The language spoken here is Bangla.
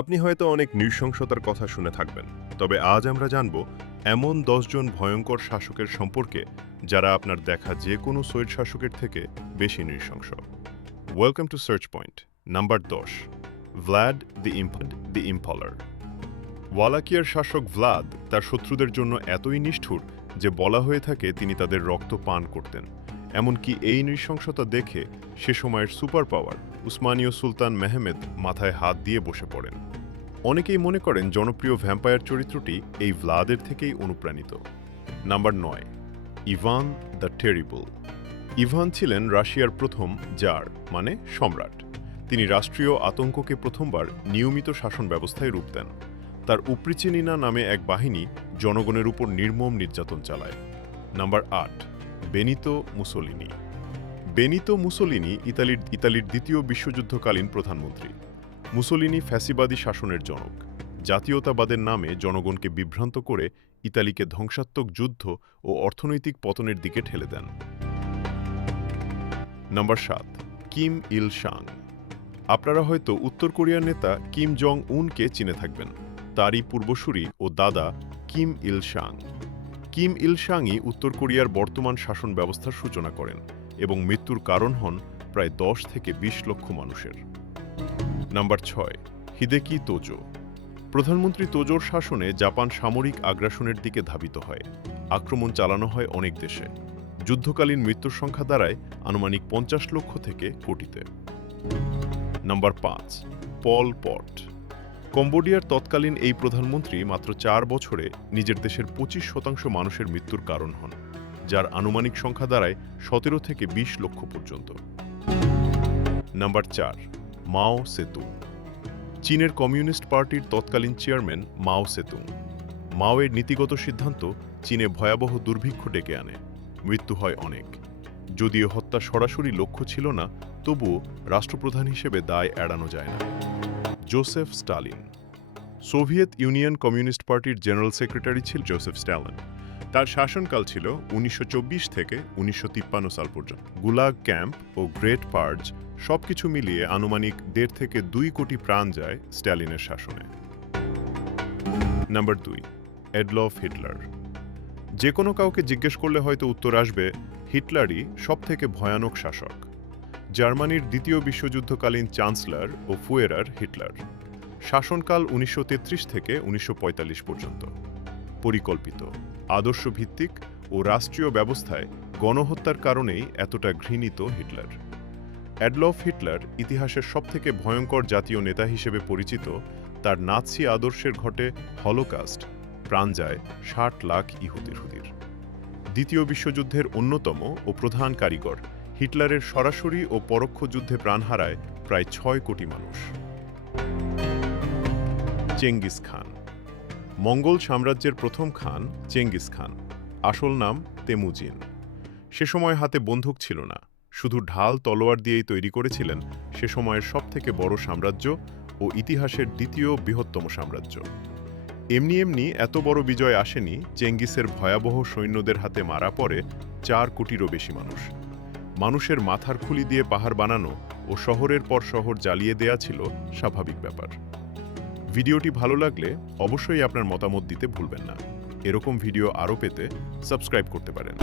আপনি হয়তো অনেক নৃশংসতার কথা শুনে থাকবেন, তবে আজ আমরা জানব এমন 10 জন ভয়ঙ্কর শাসকের সম্পর্কে যারা আপনার দেখা যে কোনো সৈয়দ শাসকের থেকে বেশি নৃশংস। Welcome to Search Point. Number 10, Vlad the Impaler. ওয়ালাকিয়ার শাসক ভ্লাদ তার শত্রুদের জন্য এতই নিষ্ঠুর যে বলা হয়ে থাকে তিনি তাদের রক্ত পান করতেন। এমনকি এই নৃশংসতা দেখে সে সময়ের সুপার পাওয়ার উসমানীয় সুলতান মেহমেদ মাথায় হাত দিয়ে বসে পড়েন। অনেকেই মনে করেন জনপ্রিয় ভ্যাম্পায়ার চরিত্রটি এই ভ্লাদের থেকেই অনুপ্রাণিত। Number 9, Ivan the Terrible. Ivan ছিলেন রাশিয়ার প্রথম জার মানে সম্রাট। তিনি রাষ্ট্রীয় আতঙ্ককে প্রথমবার নিয়মিত শাসন ব্যবস্থায় রূপ দেন। তার উপ্রিচেনিনা নামে এক বাহিনী জনগণের উপর নির্মম নির্যাতন চালায়। Number 8, Benito Mussolini. Benito Mussolini ইতালির দ্বিতীয় বিশ্বযুদ্ধকালীন প্রধানমন্ত্রী। মুসোলিনি ফ্যাসিবাদী শাসনের জনক। জাতীয়তাবাদের নামে জনগণকে বিভ্রান্ত করে ইতালিকে ধ্বংসাত্মক যুদ্ধ ও অর্থনৈতিক পতনের দিকে ঠেলে দেন। নাম্বার 7, কিম ইল সাং। আপনারা হয়তো উত্তর কোরিয়ার নেতা কিম জং উনকে চিনে থাকবেন। তারই পূর্বসূরি ও দাদা কিম ইল সাং। কিম ইল সাংই উত্তর কোরিয়ার বর্তমান শাসন ব্যবস্থার সূচনা করেন এবং মৃত্যুর কারণ হন প্রায় 10 থেকে 20 লক্ষ মানুষের। Number 6, Hideki Tojo. প্রধানমন্ত্রী তোজোর শাসনে জাপান সামরিক আগ্রাসনের দিকে ধাবিত হয়। আক্রমণ চালানো হয় অনেক দেশে। যুদ্ধকালীন মৃত্যুর সংখ্যা দাঁড়ায় আনুমানিক 50 লক্ষ থেকে কোটিতে। নাম্বার 5, পল পট। কম্বোডিয়ার তৎকালীন এই প্রধানমন্ত্রী মাত্র 4 বছরে নিজের দেশের 25% মানুষের মৃত্যুর কারণ হন, যার আনুমানিক সংখ্যা দাঁড়ায় 17 থেকে 20 লক্ষ পর্যন্ত। নাম্বার 4, মাও সেতুং। চীনের কমিউনিস্ট পার্টির তৎকালীন চেয়ারম্যান মাও সেতুং। মাওয়ের নীতিগত সিদ্ধান্ত চীনে ভয়াবহ দুর্ভিক্ষ ডেকে আনে। মৃত্যু হয় অনেক। যদিও হত্যা সরাসরি লক্ষ্য ছিল না, তবুও রাষ্ট্রপ্রধান হিসেবে দায় এড়ানো যায় না। Joseph Stalin. Soviet union communist পার্টির জেনারেল সেক্রেটারি ছিল জোসেফ স্টালিন। তার শাসনকাল ছিল 1924 থেকে 1953 সাল পর্যন্ত। গুলাগ ক্যাম্প ও গ্রেট পার্জ সবকিছু মিলিয়ে আনুমানিক 1.5 থেকে 2 কোটি প্রাণ যায় স্ট্যালিনের শাসনে। Number 2, Adolf Hitler. যে কোনো কাউকে জিজ্ঞেস করলে হয়তো উত্তর আসবে হিটলারই সবথেকে ভয়ানক শাসক। জার্মানির দ্বিতীয় বিশ্বযুদ্ধকালীন চ্যান্সেলর ও ফুয়েরার হিটলার। শাসনকাল 1933 থেকে 1945 পর্যন্ত। পরিকল্পিত, আদর্শভিত্তিক ও রাষ্ট্রীয় ব্যবস্থায় গণহত্যার কারণেই এতটা ঘৃণিত হিটলার। অ্যাডলফ হিটলার ইতিহাসের সবথেকে ভয়ঙ্কর জাতীয় নেতা হিসেবে পরিচিত। তার নাৎসি আদর্শের ঘটে হলোকাস্ট, প্রাণ যায় 60 লাখ ইহুদির। দ্বিতীয় বিশ্বযুদ্ধের অন্যতম ও প্রধান কারিগর হিটলারের সরাসরি ও পরোক্ষ যুদ্ধে প্রাণ হারায় প্রায় 6 কোটি মানুষ। Genghis Khan. মঙ্গল সাম্রাজ্যের প্রথম খান চেঙ্গিস খান। আসল নাম তেমুজিন। সে সময় হাতে বন্দুক ছিল না, শুধু ঢাল তলোয়ার দিয়েই তৈরি করেছিলেন সে সময়ের সবথেকে বড় সাম্রাজ্য ও ইতিহাসের দ্বিতীয় বৃহত্তম সাম্রাজ্য। এমনি এত বড় বিজয় আসেনি। চেঙ্গিসের ভয়াবহ সৈন্যদের হাতে মারা পড়ে 4 কোটিরও বেশি মানুষ। মানুষের মাথার খুলি দিয়ে পাহাড় বানানো ও শহরের পর শহর জ্বালিয়ে দেয়া ছিল স্বাভাবিক ব্যাপার। ভিডিওটি ভালো লাগলে অবশ্যই আপনার মতামত দিতে ভুলবেন না। এরকম ভিডিও আরও পেতে সাবস্ক্রাইব করতে পারেন।